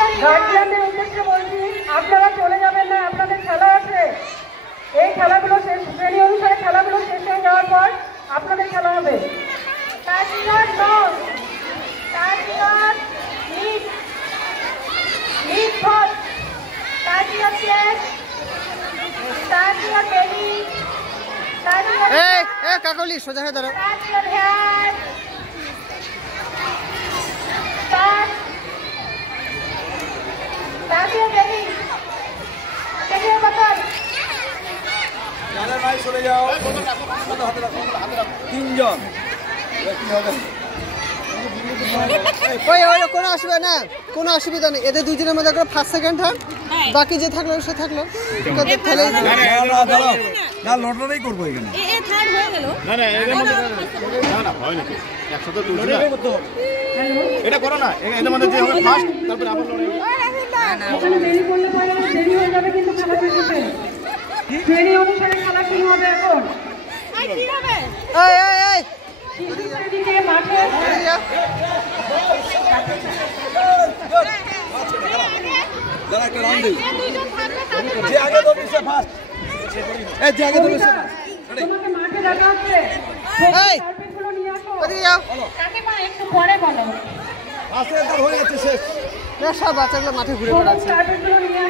গার্জিয়ানদের উদ্দেশ্যে বলছি, আপনারা চলে যাবেন না, আপনাদের খেলা আছে। এই খেলাগুলো শেষ, শ্রেণী অনুসারে খেলাগুলো শেষ হয়ে যাওয়ার পর আপনাদের খেলা হবে। কাকলি সোজা হয়ে দাঁড়াও। তিনজন কোনো অসুবিধা না, কোনো অসুবিধা নেই। এদের দুজনের মধ্যে করে ফার্স্ট সেকেন্ড থার্ড, বাকি যে থাকলো সে থাকলো। না লটারি করবো এখানে। এটা করো না, এদের মধ্যে যে হবে ফার্স্ট, তারপরে আবার লড়াই। দেরি করলে পরে দেরি হয়ে যাবে, কিন্তু খেলা শেষ হবে। শ্রেণী অনুসারে খেলা শুরু হবে এখন। শিশু শ্রেণীতে মাঠে তোমাকে মাঠে দেখা হচ্ছে। কার্পেটগুলো নিয়ে আসো। কাকিমা একটু পরে বলো। সব বাচ্চাগুলো মাঠে ঘুরে বেড়াচ্ছে। কার্পেটগুলো নিয়ে